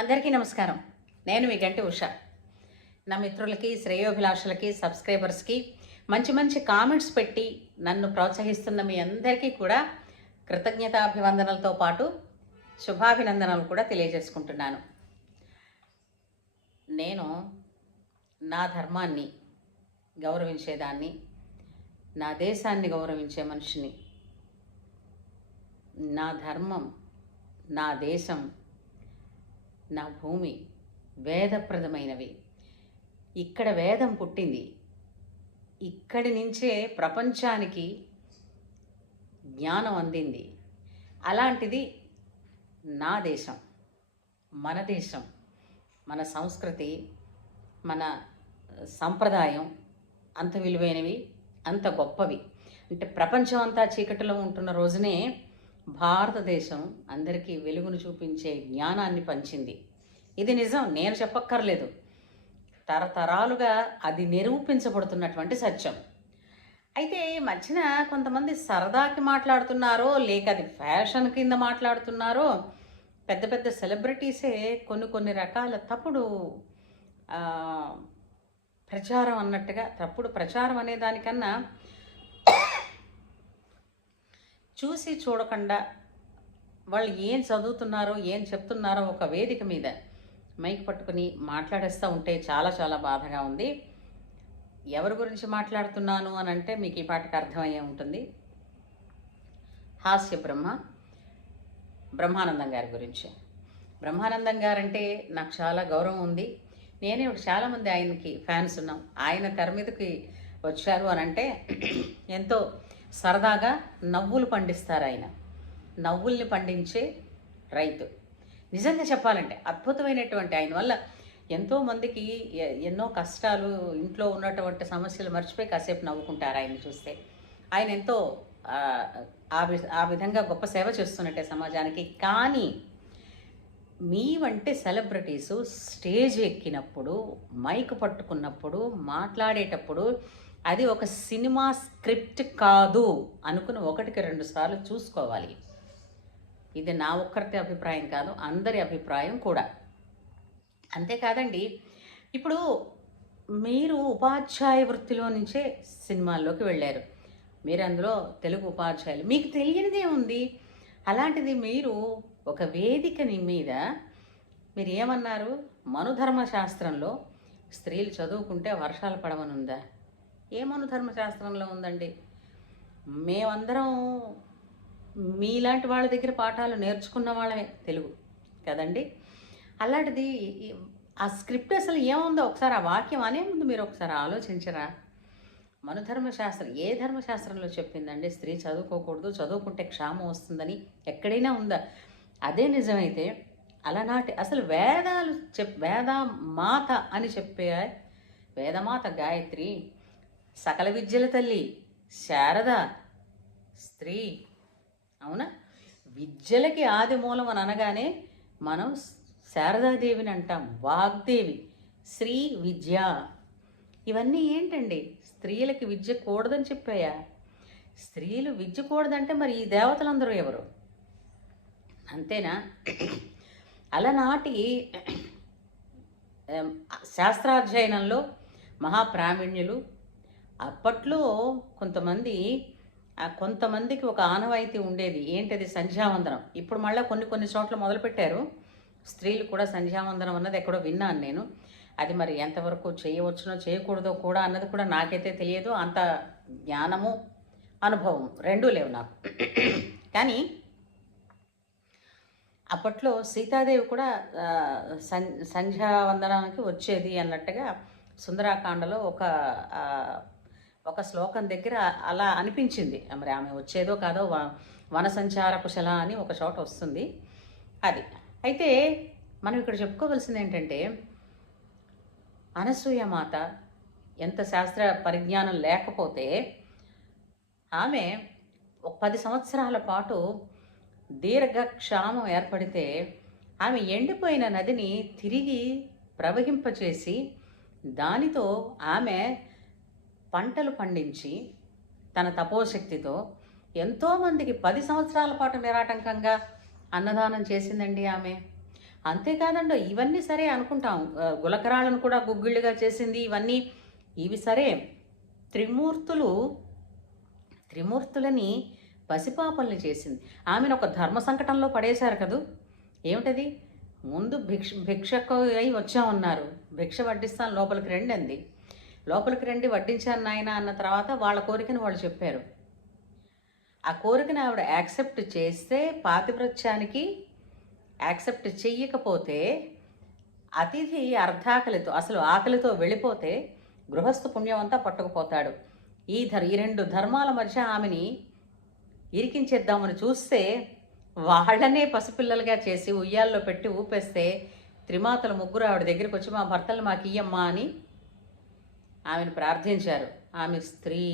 అందరికీ నమస్కారం. నేను మీ గంటి ఉష. నా మిత్రులకి, శ్రేయోభిలాషులకి, సబ్స్క్రైబర్స్కి మంచి మంచి కామెంట్స్ పెట్టి నన్ను ప్రోత్సహిస్తున్న మీ అందరికీ కూడా కృతజ్ఞతాభివందనలతో పాటు శుభాభినందనలు కూడా తెలియజేసుకుంటున్నాను. నేను నా ధర్మాన్ని గౌరవించేదాన్ని, నా దేశాన్ని గౌరవించే మనిషిని. నా ధర్మం, నా దేశం, నా భూమి వేదప్రదమైనవి. ఇక్కడ వేదం పుట్టింది. ఇక్కడి నుంచే ప్రపంచానికి జ్ఞానం అందింది. అలాంటిది నా దేశం, మన దేశం, మన సంస్కృతి, మన సంప్రదాయం అంత విలువైనవి, అంత గొప్పవి. అంటే ప్రపంచం అంతా చీకటిలో ఉంటున్న రోజునే భారతదేశం అందరికీ వెలుగును చూపించే జ్ఞానాన్ని పంచింది. ఇది నిజం, నేను చెప్పక్కర్లేదు. తరతరాలుగా అది నిరూపించబడుతున్నటువంటి సత్యం. అయితే ఈ మధ్యన కొంతమంది సరదాకి మాట్లాడుతున్నారో లేక అది ఫ్యాషన్ కింద మాట్లాడుతున్నారో, పెద్ద పెద్ద సెలబ్రిటీసే కొన్ని రకాల తప్పుడు ప్రచారం అన్నట్టుగా, తప్పుడు ప్రచారం అనే దానికన్నా చూసి చూడకుండా వాళ్ళు ఏం చదువుతున్నారో ఏం చెప్తున్నారో ఒక వేదిక మీద మైక్ పట్టుకుని మాట్లాడేస్తూ ఉంటే చాలా చాలా బాధగా ఉంది. ఎవరి గురించి మాట్లాడుతున్నాను అని అంటే మీకు ఈ పాటకు అర్థమయ్యే ఉంటుంది. హాస్య బ్రహ్మానందం గారి గురించి. బ్రహ్మానందం గారంటే నాకు చాలా గౌరవం ఉంది. నేనే చాలామంది ఆయనకి ఫ్యాన్స్ ఉన్నాం. ఆయన తెర మీదకి వచ్చారు అని అంటే ఎంతో సరదాగా నవ్వులు పండిస్తారు. ఆయన నవ్వుల్ని పండించే రైతు. నిజంగా చెప్పాలంటే అద్భుతమైనటువంటి ఆయన వల్ల ఎంతోమందికి ఎన్నో కష్టాలు, ఇంట్లో ఉన్నటువంటి సమస్యలు మర్చిపోయి కాసేపు నవ్వుకుంటారు ఆయన చూస్తే. ఆయన ఎంతో ఆ విధంగా గొప్ప సేవ చేస్తున్నట్టే సమాజానికి. కానీ మీ వంటి సెలబ్రిటీసు స్టేజ్ ఎక్కినప్పుడు, మైక్ పట్టుకున్నప్పుడు, మాట్లాడేటప్పుడు అది ఒక సినిమా స్క్రిప్ట్ కాదు అనుకుని 1కి 2 సార్లు చూసుకోవాలి. ఇది నా ఒక్కరితే అభిప్రాయం కాదు, అందరి అభిప్రాయం కూడా. అంతేకాదండి, ఇప్పుడు మీరు ఉపాధ్యాయ వృత్తిలో నుంచే సినిమాల్లోకి వెళ్ళారు. మీరు అందులో తెలుగు ఉపాధ్యాయులు, మీకు తెలియనిదే ఉంది. అలాంటిది మీరు ఒక వేదికని మీద మీరు ఏమన్నారు? మనుధర్మశాస్త్రంలో స్త్రీలు చదువుకుంటే వర్షాలు పడవనుందా? ఏ మనుధర్మశాస్త్రంలో ఉందండి? మేమందరం మీలాంటి వాళ్ళ దగ్గర పాఠాలు నేర్చుకున్న వాళ్ళమే తెలుగు కదండి. అలాంటిది ఆ స్క్రిప్ట్ అసలు ఏముందో ఒకసారి ఆ వాక్యం అనే ముందు మీరు ఒకసారి ఆలోచించరా? మనుధర్మశాస్త్రం ఏ ధర్మశాస్త్రంలో చెప్పిందండి స్త్రీ చదువుకోకూడదు, చదువుకుంటే క్షామం వస్తుందని? ఎక్కడైనా ఉందా? అదే నిజమైతే అలనాటి అసలు వేదాలు వేదమాత అని చెప్పే వేదమాత గాయత్రి, సకల విద్యల తల్లి శారద స్త్రీ, అవునా? విద్యలకి ఆది మూలం అని అనగానే మనం శారదాదేవిని అంటాం, వాగ్దేవి, శ్రీ విద్య. ఇవన్నీ ఏంటండి? స్త్రీలకి విద్య కూడదని చెప్పాయా? స్త్రీలు విద్య కూడదంటే మరి ఈ దేవతలందరూ ఎవరు? అంతేనా? అలనాటి శాస్త్రాధ్యయనంలో మహాప్రావీణ్యులు. అప్పట్లో కొంతమందికి ఒక ఆనవాయితీ ఉండేది. ఏంటది? సంధ్యావందనం. ఇప్పుడు మళ్ళీ కొన్ని చోట్ల మొదలుపెట్టారు స్త్రీలు కూడా సంధ్యావందనం అన్నది. ఎక్కడో విన్నాను నేను. అది మరి ఎంతవరకు చేయవచ్చునో చేయకూడదో కూడా అన్నది కూడా నాకైతే తెలియదు. అంత జ్ఞానము అనుభవం రెండూ లేవు నాకు. కానీ అప్పట్లో సీతాదేవి కూడా సంధ్యావందనానికి వచ్చేది అన్నట్టుగా సుందరాకాండలో ఒక శ్లోకం దగ్గర అలా అనిపించింది. మరి ఆమె వచ్చేదో కాదో, వనసంచార కుశల అని ఒక చోట వస్తుంది అది. అయితే మనం ఇక్కడ చెప్పుకోవాల్సింది ఏంటంటే, అనసూయమాత ఎంత శాస్త్ర పరిజ్ఞానం లేకపోతే ఆమె 10 సంవత్సరాల పాటు దీర్ఘక్షామం ఏర్పడితే ఆమె ఎండిపోయిన నదిని తిరిగి ప్రవహింపచేసి దానితో ఆమె పంటలు పండించి తన తపోశక్తితో ఎంతోమందికి 10 సంవత్సరాల పాటు నిరాటంకంగా అన్నదానం చేసిందండి ఆమె. అంతేకాదండి, ఇవన్నీ సరే అనుకుంటాం. గులకరాళ్ళను కూడా గుగ్గిళ్ళుగా చేసింది, ఇవన్నీ ఇవి సరే. త్రిమూర్తులు త్రిమూర్తులని పసిపాపల్ని చేసింది. ఆమెను ఒక ధర్మ సంకటంలో పడేశారు కదూ. ఏమిటది? ముందు భిక్షకు అయి వచ్చామన్నారు. భిక్ష వడ్డిస్తాను, లోపలికి రండి అంది. లోపలికి రండి, వడ్డించాను నాయన అన్న తర్వాత వాళ్ళ కోరికను వాళ్ళు చెప్పారు. ఆ కోరికను ఆవిడ యాక్సెప్ట్ చేస్తే పాతివ్రత్యానికి, యాక్సెప్ట్ చెయ్యకపోతే అతిథి అర్ధాకలితో, అసలు ఆకలితో వెళ్ళిపోతే గృహస్థ పుణ్యం అంతా పట్టుకుపోతాడు. ఈ రెండు ధర్మాల మధ్య ఆమెని ఇరికించేద్దామని చూస్తే వాళ్ళనే పసిపిల్లలుగా చేసి ఉయ్యాల్లో పెట్టి ఊపేస్తే త్రిమాతలు ముగ్గురు ఆవిడ దగ్గరికి వచ్చి మా భర్తలు మాకు ఇయ్యమ్మా అని ఆమెను ప్రార్థించారు. ఆమె స్త్రీ,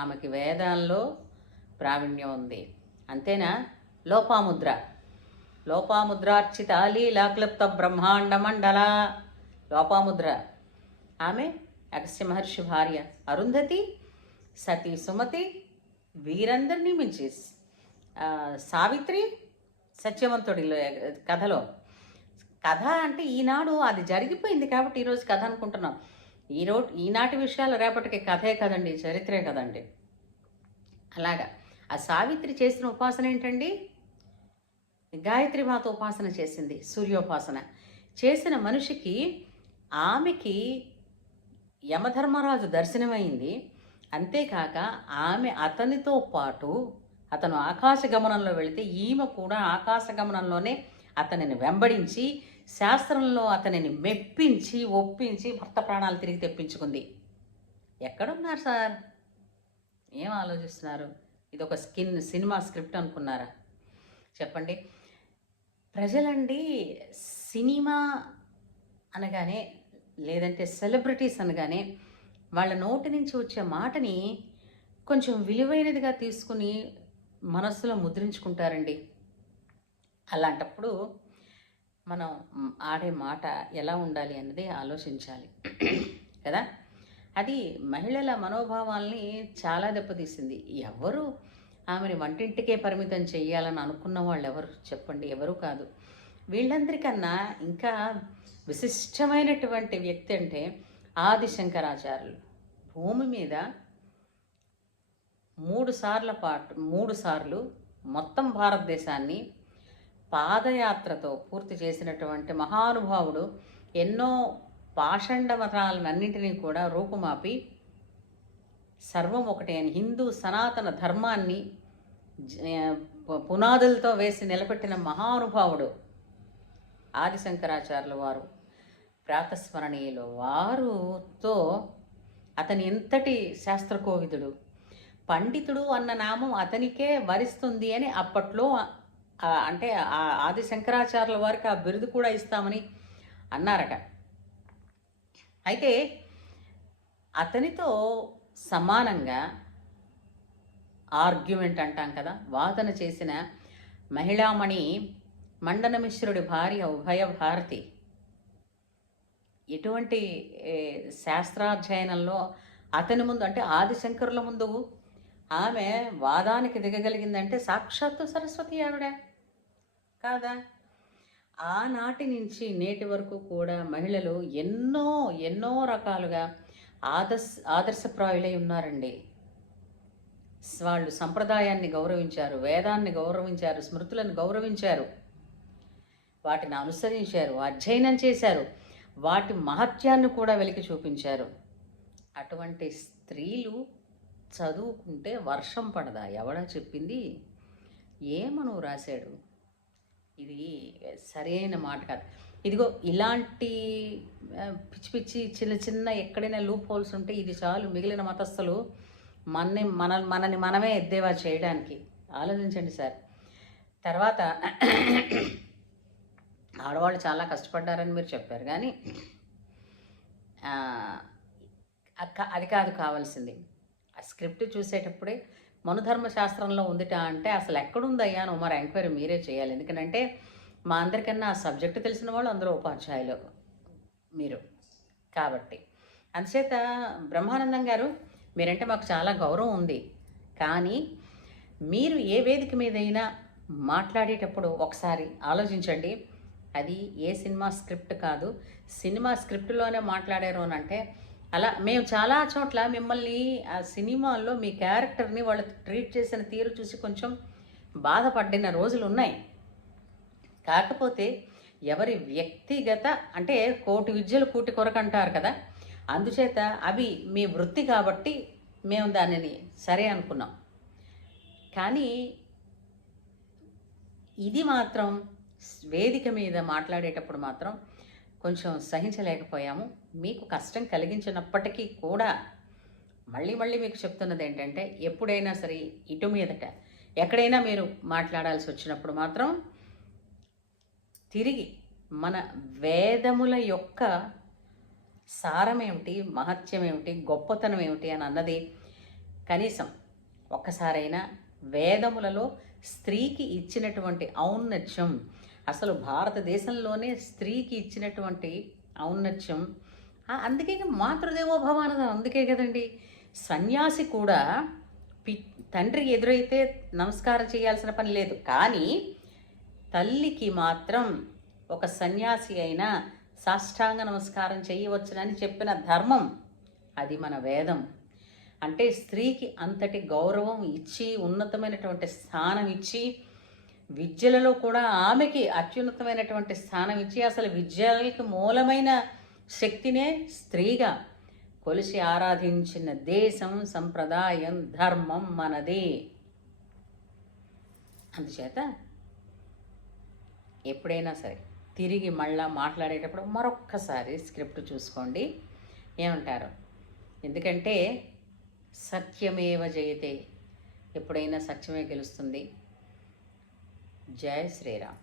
ఆమెకి వేదాల్లో ప్రావీణ్యం ఉంది. అంతేనా? లోపాముద్ర, లోపాముద్రార్చిత లీలాక్లుప్త బ్రహ్మాండ మండల లోపాముద్ర. ఆమె అగస్త్య మహర్షి భార్య. అరుంధతి సతీ సుమతి, వీరందరినీ మించి సావిత్రి సత్యవంతుడిలో కథలో. కథ అంటే ఈనాడు అది జరిగిపోయింది కాబట్టి ఈరోజు కథ అనుకుంటున్నాం. ఈనాటి విషయాలు రేపటికి కథే కదండి, చరిత్రే కదండి. అలాగా ఆ సావిత్రి చేసిన ఉపాసన ఏంటండి? గాయత్రి మాత ఉపాసన చేసింది, సూర్యోపాసన చేసిన మనిషికి, ఆమెకి యమధర్మరాజు దర్శనమైంది. అంతేకాక ఆమె అతనితో పాటు, అతను ఆకాశ గమనంలో వెళితే ఈమె కూడా ఆకాశ గమనంలోనే అతనిని వెంబడించి శాస్త్రంలో అతనిని మెప్పించి ఒప్పించి భర్త ప్రాణాలు తిరిగి తెప్పించుకుంది. ఎక్కడున్నారు సార్? ఏం ఆలోచిస్తున్నారు? ఇది ఒక సినిమా స్క్రిప్ట్ అనుకున్నారా? చెప్పండి. ప్రజలండి సినిమా అనగానే, లేదంటే సెలబ్రిటీస్ అనగానే వాళ్ళ నోటి నుంచి వచ్చే మాటని కొంచెం విలువైనదిగా తీసుకుని మనస్సులో ముద్రించుకుంటారండి. అలాంటప్పుడు మనం ఆడే మాట ఎలా ఉండాలి అన్నది ఆలోచించాలి కదా. అది మహిళల మనోభావాల్ని చాలా దెబ్బతీసింది. ఎవరు ఆమెని వంటింటికే పరిమితం చేయాలని అనుకున్న వాళ్ళు ఎవరు చెప్పండి? ఎవరు కాదు. వీళ్ళందరికన్నా ఇంకా విశిష్టమైనటువంటి వ్యక్తి అంటే ఆది శంకరాచార్యులు. భూమి మీద 3 సార్లు మొత్తం భారతదేశాన్ని పాదయాత్రతో పూర్తి చేసినటువంటి మహానుభావుడు. ఎన్నో పాషండ మతాలన్నింటినీ కూడా రూపుమాపి సర్వం ఒకటే అని హిందూ సనాతన ధర్మాన్ని పునాదులతో వేసి నిలబెట్టిన మహానుభావుడు ఆదిశంకరాచార్యుల వారు. ప్రాతస్మరణీయులు వారుతో అతని ఎంతటి శాస్త్రకోవిదుడు, పండితుడు అన్న నామం అతనికే వరిస్తుంది అని అప్పట్లో, అంటే ఆది శంకరాచార్యుల వారికి ఆ బిరుదు కూడా ఇస్తామని అన్నారట. అయితే అతనితో సమానంగా ఆర్గ్యుమెంట్ అంటాం కదా, వాదన చేసిన మహిళామణి మండనమిశ్రుడి భార్య ఉభయ భారతి. ఎటువంటి శాస్త్రాధ్యయనంలో అతని ముందు, అంటే ఆదిశంకరుల ముందు ఆమె వాదానికి దిగగలిగిందంటే సాక్షాత్తు సరస్వతి ఆవిడ కాదా? ఆనాటి నుంచి నేటి వరకు కూడా మహిళలు ఎన్నో ఎన్నో రకాలుగా ఆదర్శప్రాయులై ఉన్నారండి. వాళ్ళు సంప్రదాయాన్ని గౌరవించారు, వేదాన్ని గౌరవించారు, స్మృతులను గౌరవించారు, వాటిని అనుసరించారు, అధ్యయనం చేశారు, వాటి మహత్యాన్ని కూడా వెలికి చూపించారు. అటువంటి స్త్రీలు చదువుకుంటే వర్షం పడదా? ఎవడా చెప్పింది? ఏమను రాశాడు? ఇది సరైన మాట కాదు. ఇదిగో ఇలాంటి పిచ్చి పిచ్చి చిన్న చిన్న ఎక్కడైనా లూప్ హోల్స్ ఉంటే ఇది చాలు మిగిలిన మతస్థులు మనని మనమే ఎద్దేవా చేయడానికి. ఆలోచించండి సార్. తర్వాత ఆడవాళ్ళు చాలా కష్టపడ్డారని మీరు చెప్పారు, కానీ అది కాదు కావాల్సింది. ఆ స్క్రిప్ట్ చూసేటప్పుడే మనుధర్మ శాస్త్రంలో ఉందిట అంటే అసలు ఎక్కడుందయ్యా నువ్వు మరి ఎంక్వైరీ మీరే చేయాలి. ఎందుకంటే మా అందరికన్నా ఆ సబ్జెక్టు తెలిసిన వాళ్ళు అందరూ ఉపాధ్యాయులు మీరు కాబట్టి. అందుచేత బ్రహ్మానందం గారు, మీరంటే మాకు చాలా గౌరవం ఉంది, కానీ మీరు ఏ వేదిక మీదైనా మాట్లాడేటప్పుడు ఒకసారి ఆలోచించండి. అది ఏ సినిమా స్క్రిప్ట్ కాదు. సినిమా స్క్రిప్ట్‌లోనే మాట్లాడారు అనంటే, అలా మేము చాలా చోట్ల మిమ్మల్ని ఆ సినిమాల్లో మీ క్యారెక్టర్‌ని వాళ్ళు ట్రీట్ చేసిన తీరు చూసి కొంచెం బాధపడిన రోజులున్నాయి. కాకపోతే ఎవరి వ్యక్తిగత అంటే కోటి విద్యలు కూటి కొరకంటారు కదా! అందుచేత అవి మీ వృత్తి కాబట్టి మేము దానిని సరే అనుకున్నాం. కానీ ఇది మాత్రం వేదిక మీద మాట్లాడేటప్పుడు మాత్రం కొంచెం సహించలేకపోయాము. మీకు కష్టం కలిగించినప్పటికీ కూడా మళ్ళీ మళ్ళీ మీకు చెప్తున్నది ఏంటంటే, ఎప్పుడైనా సరే ఇటు మీదట ఎక్కడైనా మీరు మాట్లాడాల్సి వచ్చినప్పుడు మాత్రం తిరిగి మన వేదముల యొక్క సారమేమిటి, మహత్యమేమిటి, గొప్పతనం ఏమిటి అని అన్నది కనీసం ఒక్కసారైనా వేదములలో స్త్రీకి ఇచ్చినటువంటి ఔన్నత్యం, అసలు భారతదేశంలోనే స్త్రీకి ఇచ్చినటువంటి ఔన్నత్యం, అందుకే మాతృదేవోభవ అన్నది అందుకే కదండి. సన్యాసి కూడా తండ్రికి ఎదురైతే నమస్కారం చేయాల్సిన పని లేదు, కానీ తల్లికి మాత్రం ఒక సన్యాసి అయినా సాష్టాంగ నమస్కారం చేయవచ్చునని చెప్పిన ధర్మం అది మన వేదం. అంటే స్త్రీకి అంతటి గౌరవం ఇచ్చి, ఉన్నతమైనటువంటి స్థానం ఇచ్చి, విద్యలలో కూడా ఆమెకి అత్యున్నతమైనటువంటి స్థానం ఇచ్చి, అసలు విద్యలకి మూలమైన శక్తినే స్త్రీగా కొలిసి ఆరాధించిన దేశం, సంప్రదాయం, ధర్మం మనది. అందుచేత ఎప్పుడైనా సరే తిరిగి మళ్ళా మాట్లాడేటప్పుడు మరొక్కసారి స్క్రిప్ట్ చూసుకోండి, ఏమంటారు. ఎందుకంటే సత్యమేవ జయతే, ఎప్పుడైనా సత్యమే గెలుస్తుంది. జై శ్రీరామ్.